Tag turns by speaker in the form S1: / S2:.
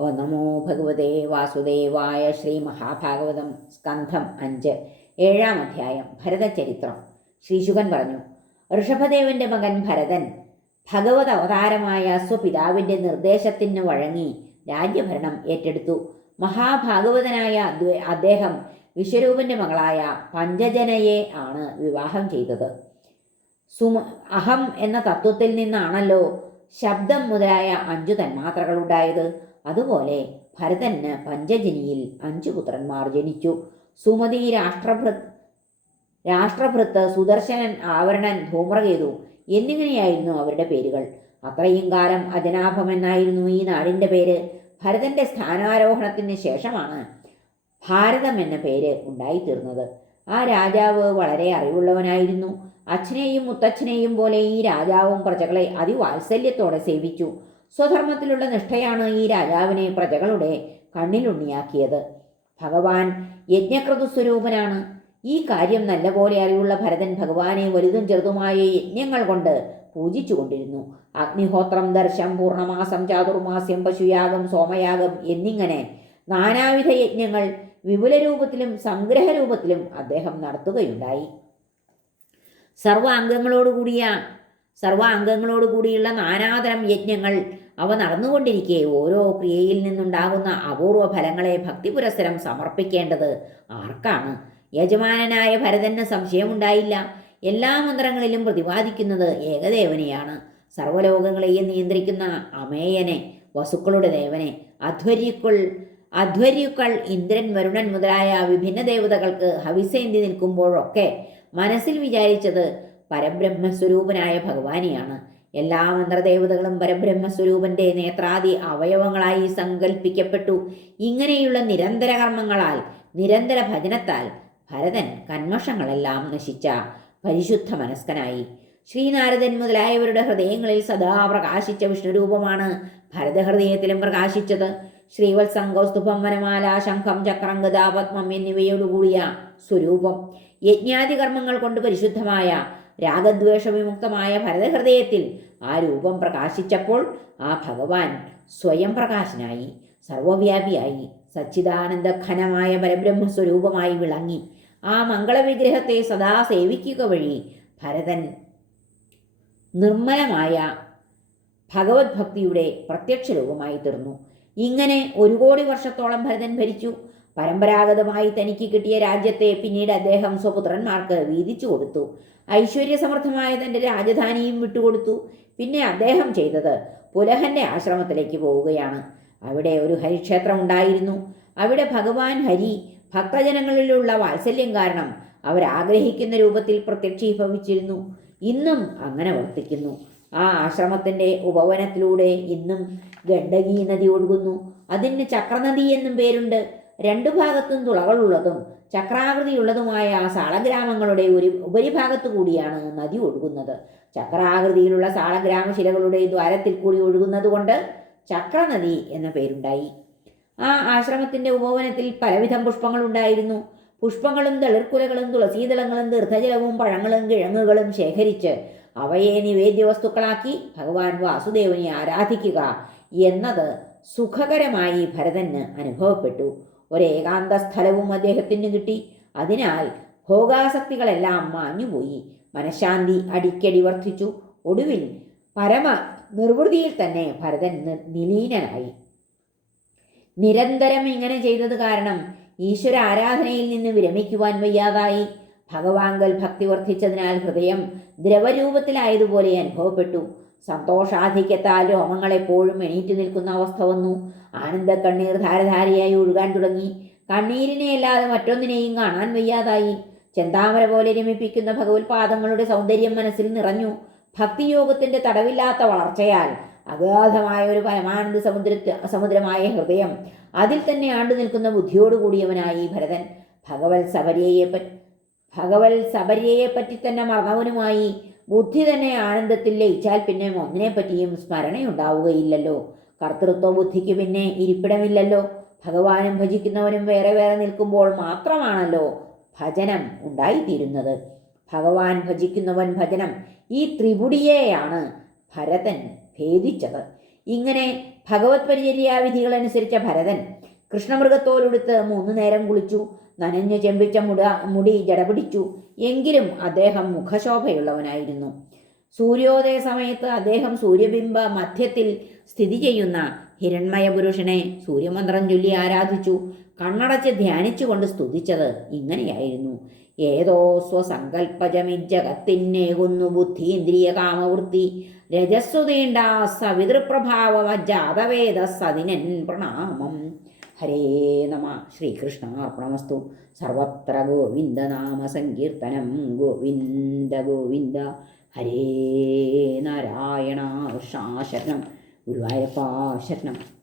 S1: ഓ നമോ ഭഗവതേ വാസുദേവായ ശ്രീ മഹാഭാഗവതം സ്കന്ധം അഞ്ച് ഏഴാം അധ്യായം ഭരതചരിത്രം. ശ്രീശുകൻ പറഞ്ഞു ഋഷഭദേവന്റെ മകൻ ഭരതൻ ഭഗവത് അവതാരമായ സ്വപിതാവിന്റെ നിർദ്ദേശത്തിന് വഴങ്ങി രാജ്യഭരണം ഏറ്റെടുത്തു. മഹാഭാഗവതനായ അദ്ദേഹം വിശ്വരൂപന്റെ മകളായ പഞ്ചജനയെ ആണ് വിവാഹം ചെയ്തത്. സുമ അഹം എന്ന തത്വത്തിൽ നിന്നാണല്ലോ ശബ്ദം മുതലായ അഞ്ചു തന്മാത്രകൾ ഉണ്ടായത് അതുപോലെ ഭരതന് പഞ്ചജനിയിൽ അഞ്ചു പുത്രന്മാർ ജനിച്ചു. സുമതി രാഷ്ട്രഭൃത് രാഷ്ട്രഭൃത്ത് സുദർശനൻ ആവരണൻ ധൂമ്രകേതു എന്നിങ്ങനെയായിരുന്നു അവരുടെ പേരുകൾ. അത്രയും കാലം അജനാഭം എന്നായിരുന്നു ഈ നാടിന്റെ പേര്. ഭരതന്റെ സ്ഥാനാരോഹണത്തിന് ശേഷമാണ് ഭാരതം എന്ന പേര് ഉണ്ടായിത്തീർന്നത്. ആ രാജാവ് വളരെ അറിവുള്ളവനായിരുന്നു. അച്ഛനെയും മുത്തച്ഛനെയും പോലെ ഈ രാജാവും പ്രജകളെ അതിവാത്സല്യത്തോടെ സേവിച്ചു. സ്വധർമ്മത്തിലുള്ള നിഷ്ഠയാണ് ഈ രാജാവിനെ പ്രജകളുടെ കണ്ണിലുണ്ണിയാക്കിയത്. ഭഗവാൻ യജ്ഞകൃതു സ്വരൂപനാണ് ഈ കാര്യം നല്ലപോലെ അറിവുള്ള ഭരതൻ ഭഗവാനെ വലുതും ചെറുതുമായ യജ്ഞങ്ങൾ കൊണ്ട് പൂജിച്ചുകൊണ്ടിരുന്നു. അഗ്നിഹോത്രം ദർശം പൂർണമാസം ചാതുർമാസ്യം പശുയാഗം സോമയാഗം എന്നിങ്ങനെ നാനാവിധ യജ്ഞങ്ങൾ വിപുല രൂപത്തിലും സംഗ്രഹ രൂപത്തിലും അദ്ദേഹം നടത്തുകയുണ്ടായി. സർവ അംഗങ്ങളോടുകൂടിയ സർവ അംഗങ്ങളോടുകൂടിയുള്ള നാനാതരം യജ്ഞങ്ങൾ അവ നടന്നുകൊണ്ടിരിക്കെ ഓരോ ക്രിയയിൽ നിന്നുണ്ടാകുന്ന അപൂർവ ഫലങ്ങളെ ഭക്തി പുരസ്സരം സമർപ്പിക്കേണ്ടത് ആർക്കാണ്? യജമാനനായ ഭരതന് സംശയമുണ്ടായില്ല. എല്ലാ മന്ത്രങ്ങളിലും പ്രതിപാദിക്കുന്നത് ഏകദേവനെയാണ്. സർവലോകങ്ങളെയും നിയന്ത്രിക്കുന്ന അമേയനെ വസുക്കളുടെ ദേവനെ അധ്വര്യുക്കൾ അധ്വര്യുക്കൾ ഇന്ദ്രൻ വരുണൻ മുതലായ വിഭിന്ന ദേവതകൾക്ക് ഹവിസേന്തി നിൽക്കുമ്പോഴൊക്കെ മനസ്സിൽ വിചാരിച്ചത് പരബ്രഹ്മസ്വരൂപനായ ഭഗവാനെയാണ്. എല്ലാ മന്ത്രദേവതകളും പരബ്രഹ്മസ്വരൂപന്റെ നേത്രാദി അവയവങ്ങളായി സങ്കല്പിക്കപ്പെട്ടു ഇങ്ങനെയുള്ള നിരന്തര കർമ്മങ്ങളാൽ നിരന്തര ഭജനത്താൽ ഭരതൻ കന്മഷങ്ങളെല്ലാം നശിച്ച പരിശുദ്ധ മനസ്കനായി. ശ്രീനാരദൻ മുതലായവരുടെ ഹൃദയങ്ങളിൽ സദാ പ്രകാശിച്ച വിഷ്ണുരൂപമാണ് ഭരതഹൃദയത്തിലും പ്രകാശിച്ചത്. ശ്രീവത്സം കൗസ്തുഭം വനമാല ശംഖം ചക്രം ഗതാപത്മം എന്നിവയോടുകൂടിയ സ്വരൂപം. യജ്ഞാതി കർമ്മങ്ങൾ കൊണ്ട് പരിശുദ്ധമായ രാഗദ്വേഷ വിമുക്തമായ ഭരതഹൃദയത്തിൽ ആ രൂപം പ്രകാശിച്ചപ്പോൾ ആ ഭഗവാൻ സ്വയം പ്രകാശനായി സർവവ്യാപിയായി സച്ചിദാനന്ദഘനമായ പരബ്രഹ്മസ്വരൂപമായി വിളങ്ങി. ആ മംഗളവിഗ്രഹത്തെ സദാ സേവിക്കുക വഴി ഭരതൻ നിർമ്മലമായ ഭഗവത് ഭക്തിയുടെ പ്രത്യക്ഷ രൂപമായി തീർന്നു. ഇങ്ങനെ ഒരു കോടി വർഷത്തോളം ഭരതൻ ഭരിച്ചു. പരമ്പരാഗതമായി തനിക്ക് കിട്ടിയ രാജ്യത്തെ പിന്നീട് അദ്ദേഹം സ്വപുത്രന്മാർക്ക് വീതിച്ചു കൊടുത്തു. ഐശ്വര്യസമൃദ്ധമായ തന്റെ രാജധാനിയും വിട്ടുകൊടുത്തു. പിന്നെ അദ്ദേഹം ചെയ്തത് പുലഹന്റെ ആശ്രമത്തിലേക്ക് പോവുകയാണ്. അവിടെ ഒരു ഹരിക്ഷേത്രം ഉണ്ടായിരുന്നു. അവിടെ ഭഗവാൻ ഹരി ഭക്തജനങ്ങളിലുള്ള വാത്സല്യം കാരണം അവരാഗ്രഹിക്കുന്ന രൂപത്തിൽ പ്രത്യക്ഷീഭവിച്ചിരുന്നു. ഇന്നും അങ്ങനെ വർത്തിക്കുന്നു. ആ ആശ്രമത്തിന്റെ ഉപവനത്തിലൂടെ ഇന്നും ഗണ്ഡകി നദി ഒഴുകുന്നു. അതിന് ചക്രനദി എന്നും പേരുണ്ട്. രണ്ടു ഭാഗത്തും തുളകളുള്ളതും ചക്രാകൃതിയുള്ളതുമായ ആ സാളഗ്രാമങ്ങളുടെ ഒരു ഉപരിഭാഗത്തു കൂടിയാണ് നദി ഒഴുകുന്നത്. ചക്രാകൃതിയിലുള്ള സാളഗ്രാമശിലകളുടെ ദ്വാരത്തിൽ കൂടി ഒഴുകുന്നതുകൊണ്ട് ചക്രനദി എന്ന പേരുണ്ടായി. ആ ആശ്രമത്തിന്റെ ഉപവനത്തിൽ പലവിധം പുഷ്പങ്ങളുണ്ടായിരുന്നു പുഷ്പങ്ങളും തളിർക്കുലകളും തുളസീതളങ്ങളും തീർത്ഥജലവും പഴങ്ങളും കിഴങ്ങുകളും ശേഖരിച്ച് അവയെ നിവേദ്യ വസ്തുക്കളാക്കി ഭഗവാൻ വാസുദേവനെ ആരാധിക്കുക എന്നത് സുഖകരമായി ഭരതന് അനുഭവപ്പെട്ടു. ഒരേകാന്ത സ്ഥലവും അദ്ദേഹത്തിന് കിട്ടി. അതിനാൽ ഭോഗാസക്തികളെല്ലാം മാഞ്ഞുപോയി. മനഃശാന്തി അടിക്കടി വർദ്ധിച്ചു. ഒടുവിൽ പരമ നിർവൃതിയിൽ തന്നെ ഭരതൻ നിലീനനായി. നിരന്തരം ഇങ്ങനെ ചെയ്തത് കാരണം ഈശ്വര ആരാധനയിൽ നിന്ന് വിരമിക്കുവാൻ വയ്യാതായി. ഭഗവാങ്കൽ ഭക്തി വർദ്ധിച്ചതിനാൽ ഹൃദയം ദ്രവരൂപത്തിലായതുപോലെ അനുഭവപ്പെട്ടു. സന്തോഷാധിക്യത്താൽ രോമങ്ങൾ എണീറ്റ് നിൽക്കുന്ന അവസ്ഥ വന്നു. ആനന്ദ കണ്ണീർ ധാരധാരയായി ഒഴുകാൻ തുടങ്ങി. കണ്ണീരിനെ അല്ലാതെ മറ്റൊന്നിനെയും കാണാൻ വയ്യാതായി. ചെന്താമര പോലെ രമിപ്പിക്കുന്ന ഭഗവത്പാദങ്ങളുടെ സൗന്ദര്യം മനസ്സിൽ നിറഞ്ഞു. ഭക്തിയോഗത്തിന്റെ തടവില്ലാത്ത വളർച്ചയാൽ അഗാധമായ ഒരു പരമാനന്ദ സമുദ്ര സമുദ്രമായ ഹൃദയം. അതിൽ തന്നെ ആണ്ടു നിൽക്കുന്ന ബുദ്ധിയോടുകൂടിയവനായി ഭരതൻ. ഭഗവത് സബര്യയെ പറ്റി ഭഗവത് സബരിയെ പറ്റി തന്നെ മറന്നവനുമായി. ബുദ്ധി തന്നെ ആനന്ദത്തിൽ ലയിച്ചാൽ പിന്നെ ഒന്നിനെ പറ്റിയും സ്മരണയുണ്ടാവുകയില്ലല്ലോ. കർത്തൃത്വ ബുദ്ധിക്ക് പിന്നെ ഇരിപ്പിടമില്ലല്ലോ. ഭഗവാനും ഭജിക്കുന്നവനും വേറെ വേറെ നിൽക്കുമ്പോൾ മാത്രമാണല്ലോ ഭജനം ഉണ്ടായിത്തീരുന്നത്. ഭഗവാൻ ഭജിക്കുന്നവൻ ഭജനം ഈ ത്രിപുടിയെയാണ് ഭരതൻ ഭേദിച്ചത്. ഇങ്ങനെ ഭഗവത് പരിചര്യാവിധികളനുസരിച്ച ഭരതൻ കൃഷ്ണമൃഗത്തോടുടുത്ത് മൂന്നു നേരം കുളിച്ചു. നനഞ്ഞു ചെമ്പിച്ച മുട മുടി ജടപിടിച്ചു. എങ്കിലും അദ്ദേഹം മുഖശോഭയുള്ളവനായിരുന്നു. സൂര്യോദയ സമയത്ത് അദ്ദേഹം സൂര്യബിംബ മധ്യത്തിൽ സ്ഥിതി ചെയ്യുന്ന ഹിരൺമയ പുരുഷനെ സൂര്യമന്ത്രം ചൊല്ലി ആരാധിച്ചു. കണ്ണടച്ച് ധ്യാനിച്ചുകൊണ്ട് സ്തുതിച്ചത് ഇങ്ങനെയായിരുന്നു. ഏതോ സ്വസങ്കൽപ്പജമിജ്ജകത്തിന്നേകുന്നു ബുദ്ധീന്ദ്രിയ കാമവൃത്തി രജസ്സു തീണ്ട സവിതൃപ്രഭാവമജാതവേദ സതിനൻ പ്രണാമം. ഹരേ നമ. ശ്രീകൃഷ്ണാർപ്പണമസ്തു. സർവത്ര ഗോവിന്ദനാമ സങ്കീർത്തനം. ഗോവിന്ദ ഗോവിന്ദ. ഹരേ നാരായണ. കൃഷ്ണാശരണം ഗുരുവായൂരപ്പാ ശരണം.